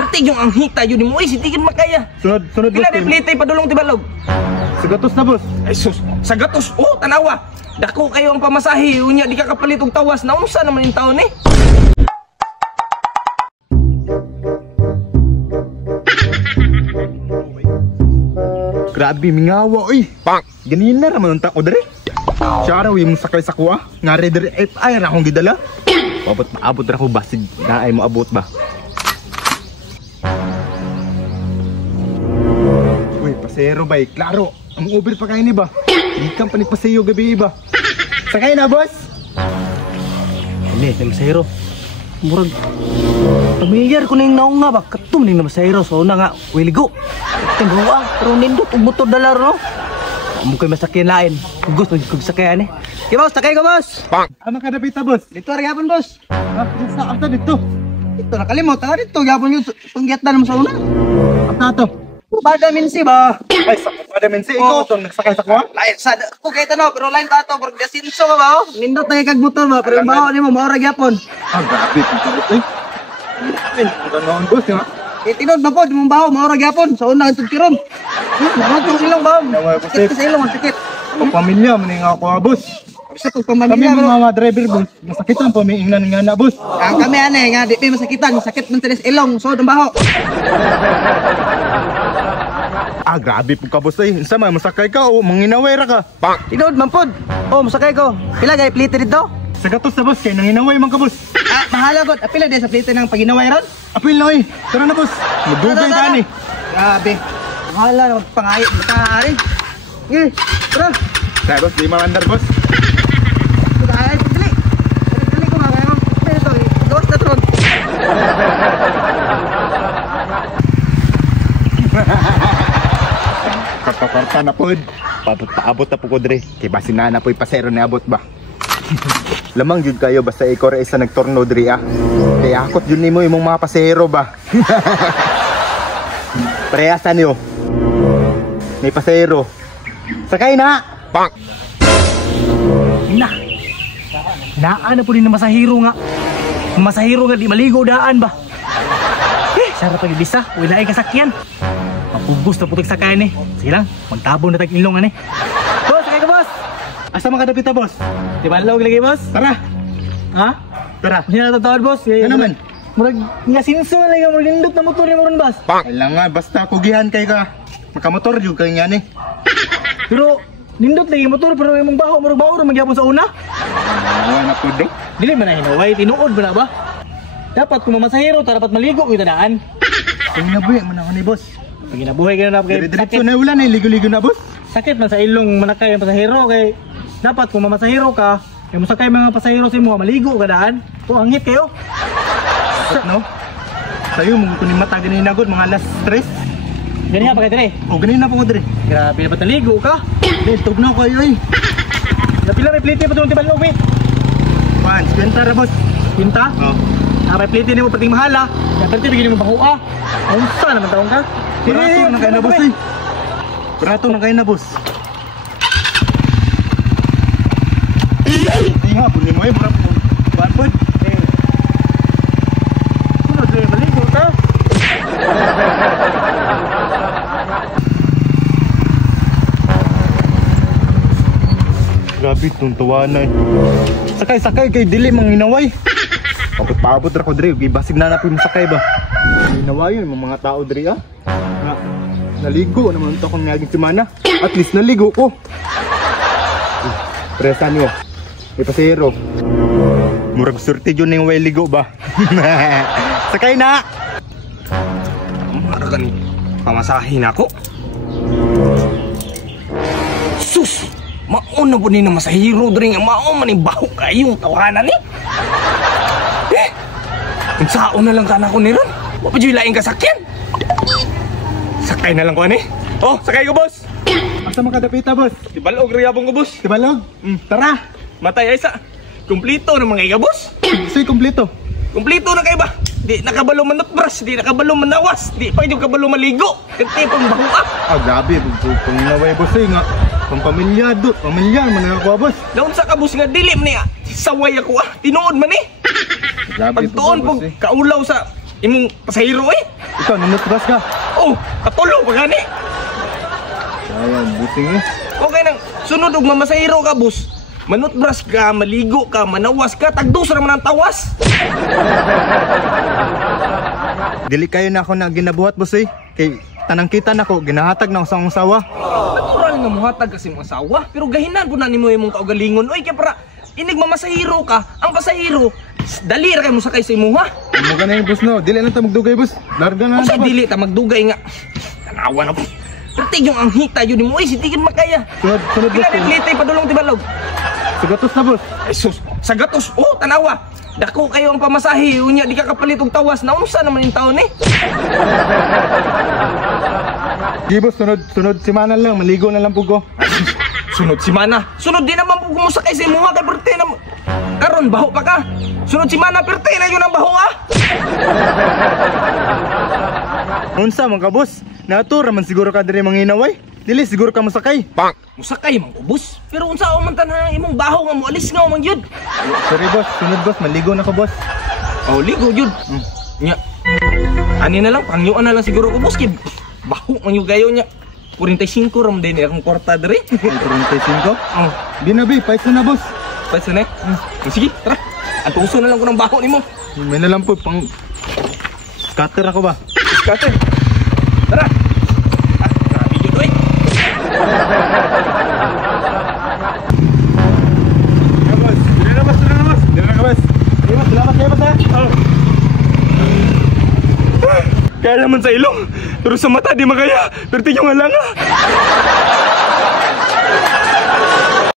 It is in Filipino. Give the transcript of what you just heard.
Perti yung ang hita yun mo, sitigin makaya. Sunod, Pila boss. na plite padulong tibalog. Sigatos na, boss. Ay sus, sa gatos, tanawa. Dako kayo ang pamasahe, unya di ka kapalit og tawas. Naunsa naman yung taon eh? Grabe, mingawa, oy. Pang! Ganyan na naman ang tako dere. Siya raw yung sakay sa kuha. Nga rin dere, ay, akong gidala. Abot na ko ba? Na ay mo abot ba? Uy, pasero ba? Klaro, ang Uber pa kayo ni ba? Ikan pa ni paseyo gabi ba? Sakay na, boss! Ini, na masahiro. Murag, pamilyar ko na yung naong nga ba? Katum na yung masahiro. So na nga, wiligo. Tinggawa, pero nindot, motor dalar, no? Amo ko'y masakyan lain. Kung gusto, kung sakyan eh. Okay, boss, sakay ka, boss! Ano ka napita, boss? Dito, haragapon, boss! Sa ata dito. Ito, nakalimot. Dito, yapon yung panggiat na naman sa una. Ata to. Vitamin C ba? Ay, vitamin C. Ikaw itong nagsakay sa kuha? Lain, sa ako kayo tanong, pero lain ka ito. Pero gasinso ka ba, oh? Nindot na kag motor ba? Pero yung baho ni mo, maurag yapon. Grabe, pagkabot eh. Ang ganoon, boss, nga. Tinod na po, di mong baho, maurag yapon. Sa una, itong kiron. Marag yung silong baho. Sakit sa ilong, sakit. Pamilya, maning ako, boss. Bisa po Kami pamilya, pero... mga driver, boss. Masakit ang pamiingnan nga na, boss. Ang kami nga, di pa masakitan. Sakit ng tinis ilong, so ng baho. Grabe po ka, boss eh. Sama, masakay ka o manginawera ka. Tinod, mampod. Oh, masakay ko. Pila gay plite dito? Sa gatos na, boss. Kaya nanginaway man ka, boss. Mahala ko. Pila din sa plite ng paginaway ron? Apil na, eh. Tara na, boss. Magdugay ka, ni. Grabe. Mahala na magpangayi. Matahari. Sige, tara. Kaya, boss. Di mamandar, boss. Ay, dali. Dali ko mga kaya. Pero ito, gawas na tron. Karta na po. Paabot na po ko, dre. Kaya ba sinana po pasero na abot ba? Lamang jud kayo basta ikaw rin isa nagtorno, dre, ah. Kaya akot jud nimo imong mga pasero ba? Preyasan niyo. May pasero. Sakay na! Pang! Naan na po din na masahiro nga. Masahiro nga di maligo daan ba? Sarap ang ibisa. Wala ay kasakyan. Mapugos na putik sakayan eh. Sige lang, magtabon na tag-ilong eh. Boss, sakay ka, boss! Asa makadapit na, boss? Di ba lawag lagi, boss? Tara! Ha? Tara! Hindi na natatawad, boss. Ano naman? Murag nga sinso na lang. Murag nindot na motor ni mo ron, boss. Kailangan nga, basta kugihan kay ka. Makamotor jud kay nga ni. Pero nindot lagi yung motor. Pero yung baho, murag baho ron magyapon sa una. Wala na po, de. Dili man na hinaway, tinuod ba na ba? Dapat kung mamasahiro, dapat maligo yung tadaan. Kung nabuhi mo na ako ni boss. Pag ginabuhay ka na kay Diretso na ulan eh, ligo-ligo na, boss. sakit man sa ilong manakay ang pasahero kay dapat kung mamasahero ka, yung masakay mga pasahero sa mo, maligo ka daan. Kung hangit kayo. No? Sayo mo kunin mata ganin na gud mga alas 3. Ganyan pa kayo dire. O ganin na po ko dire. Grabe na ba't naligo ka? Tug na ko ay. Napila may plite pa itong tibalog eh. Man, kwenta ra boss. Pinta? Oh. May plite ni mo pating mahala. Kaya pwede bigyan mo bahua. Unsa naman taong ka? Barato na kayo na boss eh. Barato na kayo na boss. Ay nga, punin mo eh, mura po. Baan po? Puno sa'yo, maligo ka? Grabe itong tawanan. Sakay-sakay kay dili mang hinaway. Pagod paabot ra ko dre, ibasig na napin sakay ba. Hinaway yun mga tao dre ah. Na, naligo naman ito kung naging semana. At least naligo ko. Presa nyo. May pasero. Murag surti yun yung way ligo ba. Sakay na! Mara gani pamasahin ako. Sus! Mauna po ni na masahiro dre nga mao man baho kayong tawanan ni. Kung saan na lang ka na ako ni ron. Wa pa dyan laing kasakyan. Sakay na lang ko ani. Oh, sakay ko boss. Asa makadapita boss? Tibalog riyabong ko boss. Tibalog? Tara! Matay ay sa. Kumplito na mga iga boss. Say kompleto. Kumplito na kayo ba? Di nakabalo manutbrush, di nakabalo manawas, di pa yung kabalo maligo. Kanti pang bahua. Grabe, kung naway boss eh nga. Pampamilyado, pamilyar man ako boss. Daon sa kabus nga dilim niya. Saway ako Tinuod man eh. Grabe Pagtuon po kaulaw sa imong pasahero eh. Ikaw, ninutras ka. Oh, katulog pa gani. Ayan, busing eh. Okay nang sunod og mamasahero ka, boss. Manutbras ka, maligo ka, manawas ka, tagdos ra man ang tawas. Dili kayo na ako na ginabuhat, boss eh. Kay tanang kita na ko, ginahatag na ako sa akong sawa. Natural nga muhatag kasi mong asawa, pero gahinan po na nimo imong kaugalingon. Oy, kaya para inig mamasahero ka, ang pasahero, dali ra kay mo sakay sa imuha. Ano ka na yung boss no? Dili na ta magdugay, boss. Larga na Kasi boss. dili ta magdugay nga. Tanawa na po. Perti yung ang hita yun mo, oy, sitigin makaya. Sunod, boss. Pinalitay padulong tibalog. Sigatos na, boss. Ay sus, sa gatos, oh, tanawa. Dako kayo ang pamasahe, unya di ka kapalit og tawas. Naunsa naman yung taon eh. Di, boss. Sunod simana lang. Maligo na lang po ko. Sunod si Mana. Sunod din naman po kumusakay sa imuha kay perti na. Karon baho pa ka. Sunod si Mana, perti na yun ang baho ah. Unsa man ka, boss? Natura man siguro ka diri manginaway. Dili siguro ka masakay. Musakay man ko, boss. Pero unsa man tanang imong baho nga mo alis nga man yun. Sorry, boss. Sunod, boss. Maligo na ka, boss. Oh, ligo yun. Nya. Ani na lang, pangyuan na lang siguro ko, boss. Kay baho man yung gayo niya. 45 ram din akong kwarta diri. 45? Oh, Di na, be. Pahit na, boss. pwede na. Sige, tara. Ang tuso na lang ko ng baho nimo. May na lang po. Pang... Scatter ako ba? Kate. Tara. Ah, grabe yun, oy. Boss. Dili na, boss. Dili na ka, boss. Dili, boss. Salamat kayo, boss, ha? Kaya naman sa ilong, pero sa mata di magaya. Pero tingnan nga lang ah.